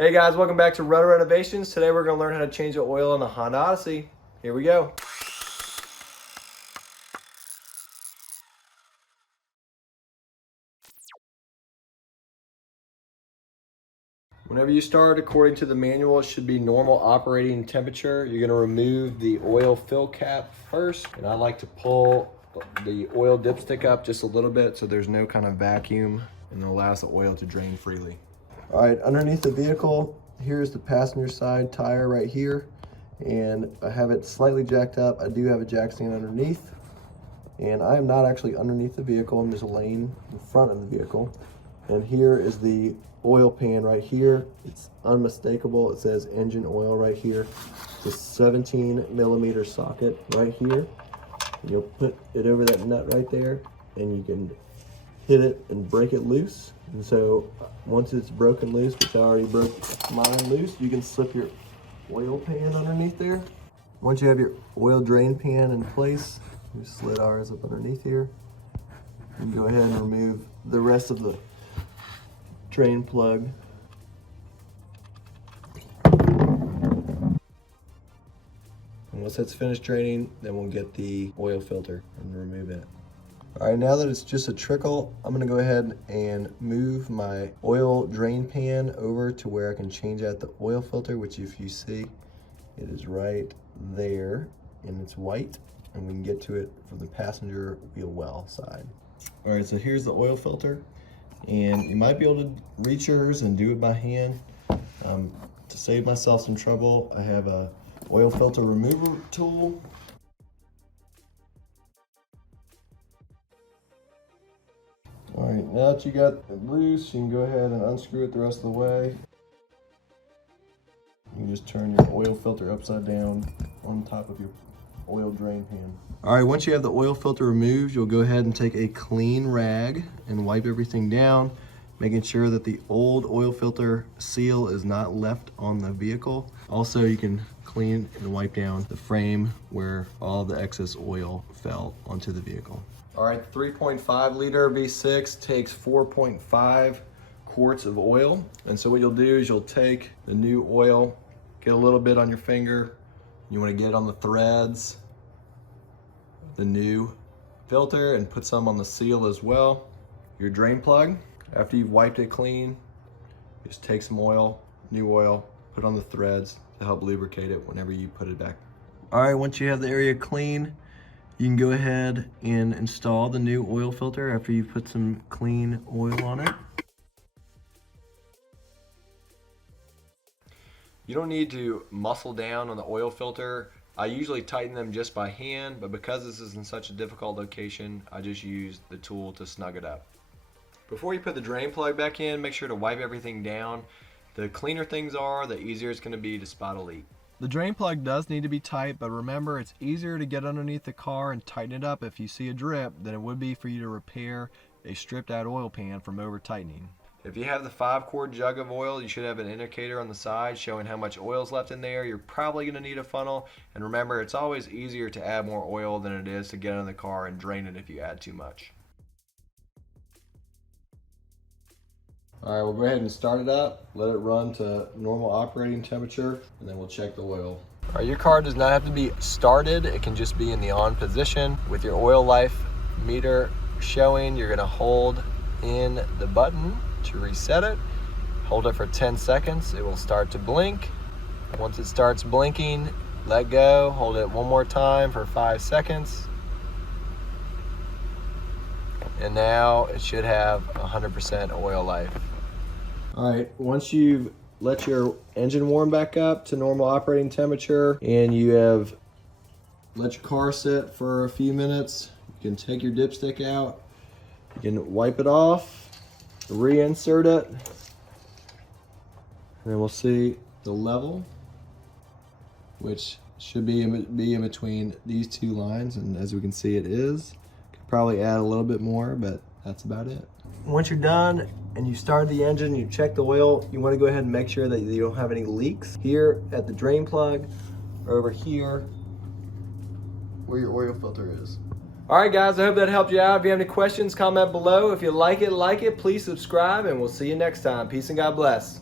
Hey guys, welcome back to Roto Renovations. Today we're going to learn how to change the oil on the Honda Odyssey. Here we go. Whenever you start, according to the manual, it should be normal operating temperature. You're going to remove the oil fill cap first, and I like to pull the oil dipstick up just a little bit so there's no kind of vacuum and it allows the oil to drain freely. All right, underneath the vehicle, here's the passenger side tire right here, and I have it slightly jacked up. I do have a jack stand underneath, and I am not actually underneath the vehicle. I'm just laying in front of the vehicle. And here is the oil pan right here. It's unmistakable. It says engine oil right here. It's a 17mm socket right here. You'll put it over that nut right there, and you can hit it and break it loose. And so once it's broken loose, which I already broke mine loose, you can slip your oil pan underneath there. Once you have your oil drain pan in place, we slid ours up underneath here. You can go ahead and remove the rest of the drain plug. And once that's finished draining, then we'll get the oil filter and remove it. All right, now that it's just a trickle, I'm gonna go ahead and move my oil drain pan over to where I can change out the oil filter, which if you see, it is right there and it's white, and we can get to it from the passenger wheel well side. All right, so here's the oil filter, and you might be able to reach yours and do it by hand. To save myself some trouble, I have a oil filter remover tool. All right, now that you got it loose, you can go ahead and unscrew it the rest of the way. You can just turn your oil filter upside down on top of your oil drain pan. All right, once you have the oil filter removed, you'll go ahead and take a clean rag and wipe everything down, making sure that the old oil filter seal is not left on the vehicle. Also, you can clean and wipe down the frame where all the excess oil fell onto the vehicle. All right, 3.5 liter V6 takes 4.5 quarts of oil. And so what you'll do is you'll take the new oil, get a little bit on your finger. You wanna get it on the threads, the new filter, and put some on the seal as well. Your drain plug, after you've wiped it clean, just take some oil, new oil, put on the threads to help lubricate it whenever you put it back. All right, once you have the area clean, you can go ahead and install the new oil filter after you put some clean oil on it. You don't need to muscle down on the oil filter. I usually tighten them just by hand, but because this is in such a difficult location, I just use the tool to snug it up. Before you put the drain plug back in, make sure to wipe everything down. The cleaner things are, the easier it's going to be to spot a leak. The drain plug does need to be tight, but remember, it's easier to get underneath the car and tighten it up if you see a drip than it would be for you to repair a stripped out oil pan from over tightening. If you have the 5-quart jug of oil, you should have an indicator on the side showing how much oil is left in there. You're probably going to need a funnel, and remember, it's always easier to add more oil than it is to get in the car and drain it if you add too much. All right, we'll go ahead and start it up, let it run to normal operating temperature, and then we'll check the oil. All right, your car does not have to be started. It can just be in the on position. With your oil life meter showing, you're gonna hold in the button to reset it. Hold it for 10 seconds. It will start to blink. Once it starts blinking, let go. Hold it one more time for 5 seconds. And now it should have 100% oil life. All right, once you've let your engine warm back up to normal operating temperature and you have let your car sit for a few minutes, you can take your dipstick out, you can wipe it off, reinsert it, and then we'll see the level, which should be in between these two lines, and as we can see it is. Could probably add a little bit more, but that's about it. Once you're done and you start the engine, you check the oil, you want to go ahead and make sure that you don't have any leaks here at the drain plug or over here where your oil filter is. All right, guys, I hope that helped you out. If you have any questions, comment below. If you like it, please subscribe, and we'll see you next time. Peace and God bless.